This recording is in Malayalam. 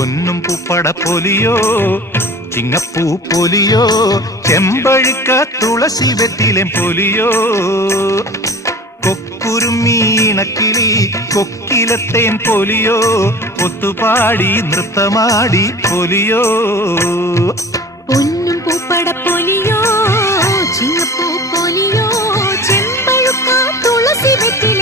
പൊന്നും പൂപ്പട പൊലിയോ ചിങ്ങപ്പൂ പൊലിയോ ചെമ്പഴുക്ക തുളസി വെറ്റിലേം പൊലിയോ കൊക്കുരുമീണക്കിളി കൊക്കിലത്തേൻ പൊലിയോ ഒത്തുപാടി നൃത്തമാടി പൊലിയോ പൊന്നും പൂപ്പട പൊലിയോ ചിങ്ങപ്പൂ പൊലിയോ ചെമ്പഴുക്ക തുളസി വെറ്റിലേം